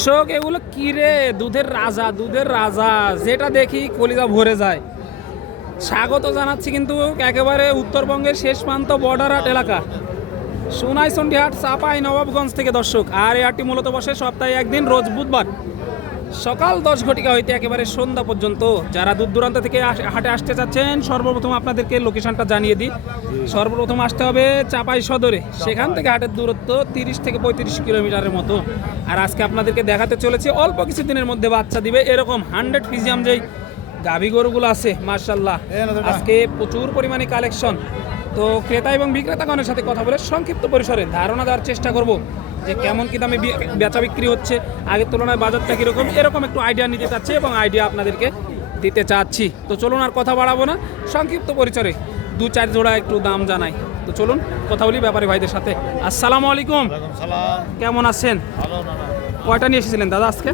দর্শক এগুলো কি রে? দুধের রাজা দুধের রাজা। যেটা দেখি কলিজা ভরে যায়। স্বাগত জানাচ্ছি কিন্তু একেবারে উত্তরবঙ্গের শেষ প্রান্ত বর্ডার হাট এলাকা। সোনাইচন্ডি হাট চাপাই, নবাবগঞ্জ থেকে দর্শক। আর হাটটি মূলত বসে সপ্তাহে একদিন, রোজ বুধবার। সকাল দশ ঘটিকা হইতে একেবারে সন্ধ্যা পর্যন্ত যারা দূর দূরান্ত থেকে হাটে আসতে চাচ্ছেন সর্বপ্রথম আপনাদেরকে লোকেশনটা জানিয়ে দিই। সর্বপ্রথম আসতে হবে চাপাই সদরে। সেখান থেকে হাটের দূরত্ব তিরিশ থেকে পঁয়ত্রিশ কিলোমিটারের মতো। আর আজকে আপনাদেরকে দেখাতে চলেছি অল্প কিছু দিনের মধ্যে বাচ্চা দিবে এরকম হান্ড্রেড ফিজিয়াম যেই গাভী গরুগুলো আছে মার্শাল্লাহ আজকে প্রচুর পরিমাণে কালেকশন তো ক্রেতা এবং বিক্রেতাগণের সাথে কথা বলে সংক্ষিপ্ত পরিসরে ধারণা দেওয়ার চেষ্টা করব। যে কেমন কি দামে বেচা বিক্রি হচ্ছে আগের তুলনায় বাজারটা কীরকম এরকম একটু আইডিয়া নিতে চাচ্ছি এবং আইডিয়া আপনাদেরকে দিতে চাচ্ছি। তো চলুন আর কথা বাড়াবো না সংক্ষিপ্ত পরিসরে দু চার জোড়া একটু দাম জানাই। তো চলুন কথা বলি ব্যাপারী ভাইদের সাথে। আসসালামু আলাইকুম। ওয়ালাইকুম কেমন আছেন? কয়টা নিয়ে এসেছিলেন দাদা আজকে?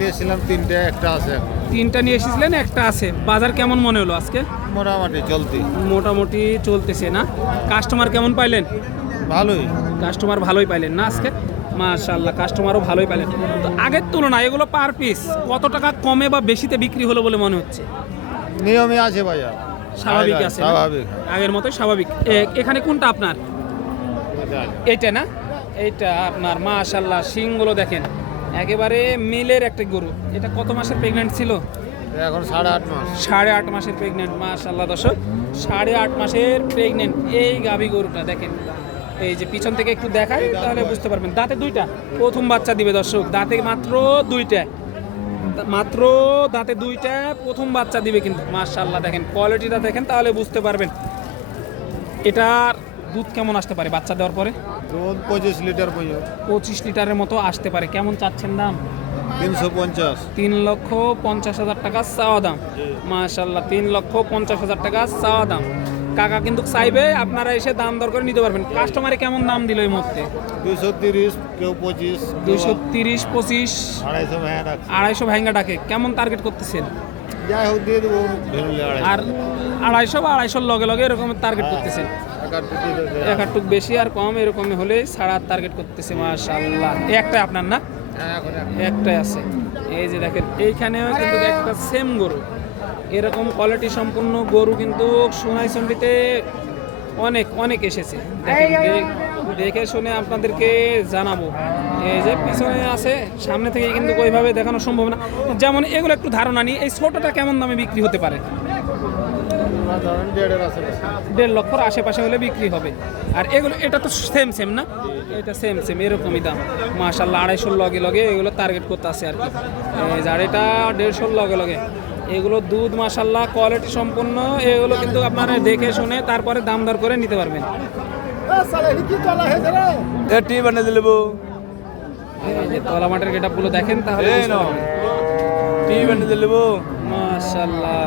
নিয়েছিলাম তিনটে একটা আছে। তিনটা নিয়ে এসেছিলেন একটা আছে। বাজার কেমন মনে হলো আজকে? মোটামুটি চলতি। মোটামুটি চলতেছে না। কাস্টমার কেমন পাইলেন? ভালোই। কাস্টমার ভালোই পাইলেন না আজকে? মাশাল্লাহ কাস্টমারও ভালোই পাইলেন। তো আগের তুলনায় এগুলো পার পিস কত টাকা কমে বা বেশিতে বিক্রি হলো বলে মনে হচ্ছে? নিয়মে আছে ভাইয়া। স্বাভাবিক আছে স্বাভাবিক। আগের মতোই স্বাভাবিক। এখানে কোনটা আপনার? এইটা না? এইটা আপনার মাশাল্লাহ শিংগুলো দেখেন। একেবারে মিলের একটা গরু। এটা কত মাসের প্রেগনেন্ট ছিল? এখন সাড়ে আট মাস। সাড়ে আট মাসের প্রেগনেন্ট মাশাল্লাহ দর্শক। সাড়ে আট মাসের প্রেগনেন্ট এই গাভী গরুটা দেখেন। এই যে পিছন থেকে একটু দেখাই তাহলে বুঝতে পারবেন। দাঁতে দুইটা। প্রথম বাচ্চা দিবে দর্শক দাঁতে মাত্র দুইটা। মাত্র দাঁতে দুইটা প্রথম বাচ্চা দিবে কিন্তু। মাশাল্লাহ দেখেন কোয়ালিটিটা দেখেন তাহলে বুঝতে পারবেন। এটার দুধ কেমন আসতে পারে বাচ্চা দেওয়ার পরে? দুধ পঁচিশ লিটার পঁচিশ লিটারের মতো আসতে পারে। কেমন চাচ্ছেন দাম? তিনশো পঞ্চাশ। তিন লক্ষ পঞ্চাশ হাজার টাকা চাওয়া দাম। মাশাল্লাহ তিন লক্ষ পঞ্চাশ হাজার টাকা চাওয়া দাম। কাকা কিন্তু চাইবে আপনারা এসে দাম দর করে নিতে পারবেন। কাস্টমারে কেমন দাম দিল এই মুহূর্তে? দুশো তিরিশ কেউ পঁচিশ দুইশো তিরিশ পঁচিশ আড়াইশো ভ্যাঁ রাখছে আড়াইশো ভাইঙ্গা ডাকে। কেমন টার্গেট করতেছেন? যাই হোক দিয়ে দেবো আড়াইশো। আর আড়াইশো বা আড়াইশোর লগে লগে এরকম টার্গেট করতেছেন। এক আধটু দিয়ে দেবে। এক আটটুক বেশি আর কম এরকম হলে ছাড়ার টার্গেট করতেছে মাশাল্লাহ এই একটাই আপনার না? হ্যাঁ একটাই আছে। এই যে দেখেন এইখানেও কিন্তু একটা সেম গরু। এরকম কোয়ালিটি সম্পূর্ণ গরু কিন্তু সোনাইচন্ডিতে অনেক অনেক এসেছে। দেখে শুনে আপনাদেরকে জানাব। এই যে পিছনে আছে সামনে থেকে কিন্তু ওইভাবে দেখানো সম্ভব না। যেমন এগুলো একটু ধারণা নিই এই ছোটটা কেমন দামে বিক্রি হতে পারে? দেড় লক্ষর আশেপাশে হলে বিক্রি হবে। আর এগুলো এটা তো সেম সেম না? এটা সেম সেম এরকমই দাম। মাশাল্লাহ আড়াইশোর লগে লগে এগুলো টার্গেট করতে আছে আর কি। আর এটা দেড়শোর লগে লগে। এগুলো দুধ মাশাল্লাহ কোয়ালিটি সম্পূর্ণ এগুলো কিন্তু আপনারা দেখে শুনে তারপরে দাম দর করে নিতে পারবেন। টি বানিয়ে দিলে তলা মাঠের গেটাপগুলো দেখেন তাহলে। টি বানিয়ে দিলে বউ। মাশাল্লাহ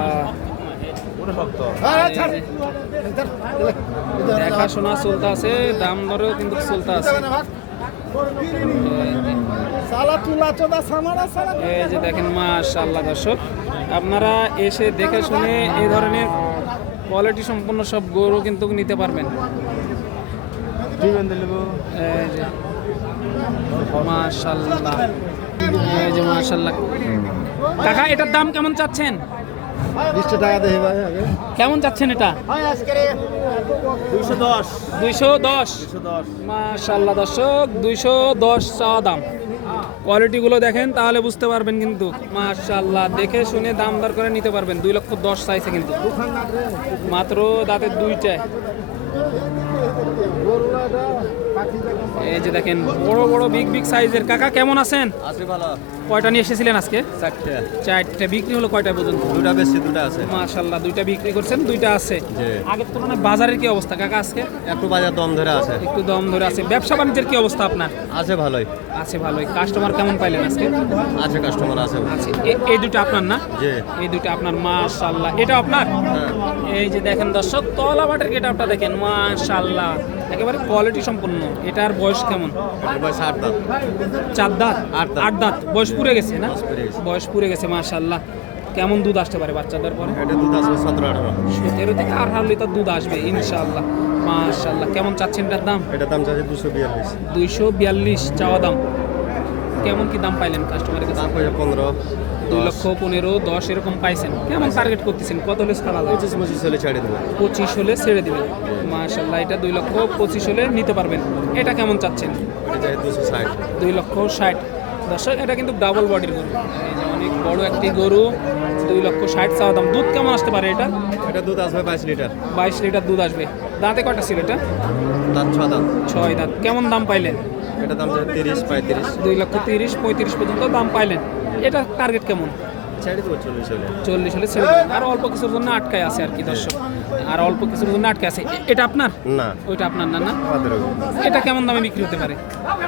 দেখাশোনা চলতে আছে দাম দরেও কিন্তু চলতে আছে। এই যে দেখেন মাশাল্লাহ দর্শক। আপনারা এসে দেখে শুনে এই ধরনের কোয়ালিটি সম্পন্ন সব গরু কিন্তু নিতে পারবেন। মাশাল্লাহ এই যে মাশাল্লাহ কাকা এটার দাম কেমন চাচ্ছেন? বিশটা টাকা দেবে ভাই আগে। কেমন চাচ্ছেন এটা? দুইশো দশ। দুইশো দশ। দুইশো দশ। মাশাল্লাহ দর্শক দুইশো দশ চাওয়া দাম। কোয়ালিটিগুলো দেখেন, তাহলে বুঝতে পারবেন কিন্তু। মাশাল্লাহ দেখে শুনে দাম দর করে নিতে পারবেন। দুই লক্ষ দশ চাইছে কিন্তু। মাত্র দাঁতের দুইটায়। এই যে দেখেন বড় বড় বিগ বিগ সাইজের। কাকা কেমন আছেন? আছে ভালো। কয়টা নিয়ে এসেছিলেন আজকে? চারটে। চারটে। বিক্রি হলো কয়টা পর্যন্ত? দুটা বেশি দুটা আছে। মাশাল্লাহ দুইটা বিক্রি করছেন দুইটা আছে। আগের তুলনায় বাজারের কি অবস্থা কাকা আজকে? একটু বাজার দম ধরে আছে। একটু দম ধরে আছে। ব্যবসা বাণিজ্যের কি অবস্থা আপনার? আছে ভালোই। আছে ভালোই। কাস্টমার কেমন পাইলেন আজকে? আছে কাস্টমার আছে। আছে। এই দুটো আপনার না? এই দুটো আপনার মাশাল্লাহ। এটা আপনার? হ্যাঁ। এই যে দেখেন দর্শক তলা বাটের গেটআপটা দেখেন মাশাল্লাহ। একেবারে কোয়ালিটি সম্পূর্ণ এটার বয়স কেমন? বয়স আট দাঁত। চার দাঁত? আট দাঁত। আট দাঁত। বয়স পুরে গেছে না? বয়স। পুরে গেছে। মাশাল্লাহ কেমন দুধ আসতে পারে বাচ্চাদের পরে? এটা দুধ আছে সতেরো আঠারো। সতেরো থেকে আঠারো লিটার দুধ আসবে ইনশাল্লাহ মাশাল্লাহ কেমন চাচ্ছেন এটার দাম? এটার দাম চাচ্ছে দুশো বিয়াল্লিশ। দুইশো বিয়াল্লিশ চাওয়া দাম। কেমন কি দাম পাইলেন কাস্টমারের দাম পনেরো। দুই লক্ষ পনেরো দশ এরকম পাইছেন। কেমন টার্গেট করতেছেন? কত হলে ছাড়া যায় পঁচিশ পঁচিশ হলে ছেড়ে দেবো পঁচিশ হলে ছেড়ে দিবেন। মাশাল্লাহ এটা দুই লক্ষ পঁচিশ হলে নিতে পারবেন। এটা কেমন চাচ্ছেন? দুই লক্ষ ষাট। দর্শক এটা কিন্তু ডাবল বডির গরু। অনেক বড় একটি গরু দুই লক্ষ ষাট চাওয়া দাম। দুধ কেমন আসতে পারে এটা? এটা দুধ আসবে বাইশ লিটার। বাইশ লিটার দুধ আসবে। দাঁতে কটা ছিল এটা? দাঁত ছ দাঁত। ছয় দাঁত। কেমন দাম পাইলেন? এটা দাম তিরিশ পঁয়ত্রিশ। দুই লক্ষ তিরিশ পঁয়ত্রিশ পর্যন্ত দাম পাইলেন। এটা টার্গেট কেমন? ছেড়ে দেবো চল্লিশ হলে। চল্লিশ হলে ছেড়ে দেবেন আর অল্প কিছুর জন্য আটকায় আছে আর কি দর্শক। আর অল্প কিছুর জন্য আটকে আছে। এটা আপনার? না। ওইটা আপনার না না? এটা কেমন দামে বিক্রি হতে পারে?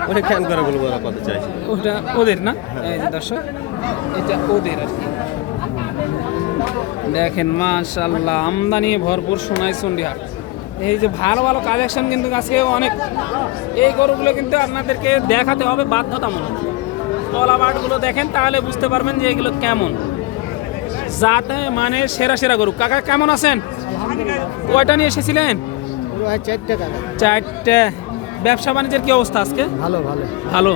ওটা কেন করে বলব ওরা কত চাইছে? ওটা ওদের না? এই যে দর্শক এটা ওদের আর কি। দেখেন মাশাল্লাহ আমদানি ভরপুর সোনাই চন্ডিহাট এই যে ভালো ভালো কালেকশন কিন্তু আজকে অনেক। এই গরুগুলো কিন্তু আপনাদেরকে দেখাতে হবে বাধ্যতামূলক। তলা বাটগুলো দেখেন তাহলে বুঝতে পারবেন যে এগুলো কেমন। যাতে মানে সেরা সেরা গরু। কাকা কেমন আছেন? কয়টা নিয়ে এসেছিলেন? চারটে ব্যবসা বাণিজ্যের কি অবস্থা আজকে? ভালো ভালো। ভালো।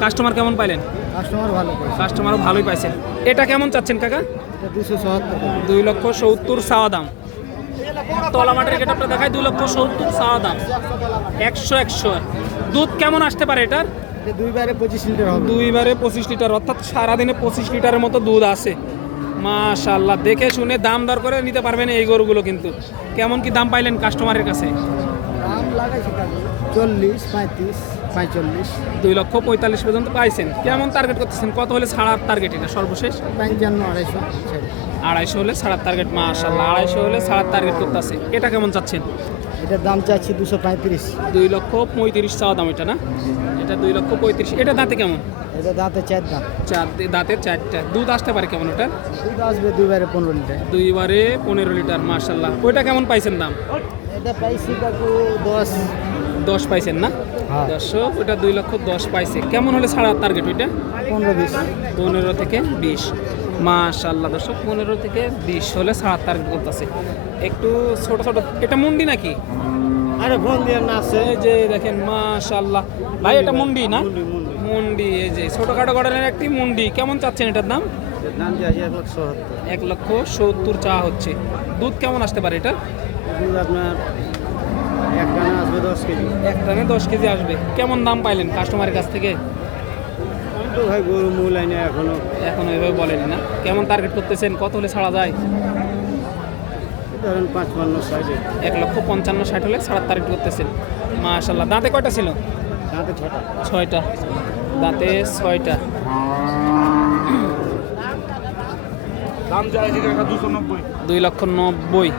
কাস্টমার কেমন পাইলেন? কাস্টমার ভালো কাস্টমারও ভালোই পাইছেন এটা কেমন চাচ্ছেন কাকা? দুশো দুই লক্ষ সত্তর চাওয়া দাম। তলা মাঠের গেটআপটা দেখায় দুই লক্ষ সত্তর চাওয়া দাম একশো একশো। দুধ কেমন আসতে পারে এটার? এটা দুইবারে পঁচিশ লিটার দুইবারে পঁচিশ লিটার অর্থাৎ সারাদিনে পঁচিশ লিটারের মতো দুধ আছে। মাশাল্লাহ দেখে শুনে দাম দর করে নিতে পারবেন এই গরুগুলো কিন্তু। কেমন কি দাম পাইলেন কাস্টমারের কাছে? দাম লাগাইছে চল্লিশ পঁয়ত্রিশ। পঁয়তাল্লিশ। দুই লক্ষ পঁয়তাল্লিশ পর্যন্ত পাইছেন। কেমন টার্গেট করতেছেন? কত হলে ছাড়ার টার্গেট এটা সর্বশেষ? পঞ্চান্ন আড়াইশো আড়াইশো। হলে ছাড়ার টার্গেট মাশাল্লাহ আড়াইশো হলে ছাড়ার টার্গেট করতেছে। এটা কেমন চাচ্ছেন? এটার দাম চাচ্ছি দুশো পঁয়ত্রিশ। দুই লক্ষ পঁয়ত্রিশ চাওয়া দাম এটা না? এটা দুই লক্ষ পঁয়ত্রিশ। এটা দাঁতে কেমন? এটা দাঁতে চার দাম চার দাঁতের চারটা। দুধ আসতে পারে কেমন ওটা? দুধ আসবে দুইবারে পনেরো লিটার। দুইবারে পনেরো লিটার মার্শাল্লাহ ওইটা কেমন পাইছেন দাম? এটা পাইছি কাকু দশ। দশ পাইছেন না। দর্শক ওটা দুই লক্ষ দশ পাইছে। কেমন হলে ছাড়ার টার্গেট ওইটা? পনেরো বিশ। পনেরো থেকে বিশ। মাশাল্লাহ দর্শক পনেরো থেকে বিশ হলে ছাড়ার টার্গেট করতেছে একটু ছোট ছোট। এটা মুন্ডি নাকি? আরে ফোন না আছে। এই যে দেখেন মাশাল্লাহ। ভাই এটা মুন্ডি না? মুন্ডি এই যে ছোটখাটো গড়নের একটি মুন্ডি। কেমন চাচ্ছেন এটার দাম? এক লক্ষ সত্তর। চা হচ্ছে। দুধ কেমন আসতে পারে এটা? দুধ আপনার এক আসবে দশ কেজি। এক টানে দশ কেজি আসবে। কেমন দাম পাইলেন কাস্টমারের কাছ থেকে? তো ভাই গরু মূল আইনে এখনও। এখন ওইভাবে বলেনি না। কেমন টার্গেট করতেছেন? কত হলে ছাড়া যায়? ধরেন পাঁচ পান্ন সাইজে এক লক্ষ পঞ্চান্ন ষাট হলে ছাড়ার টার্গেট করতেছেন। মাশাল্লাহ দাঁতে কয়টা ছিল? দাঁতে ছটা ছয়টা। দাঁতে ছয়টা। দাম কাকা দুশো নব্বই? দুই লক্ষ নব্বই।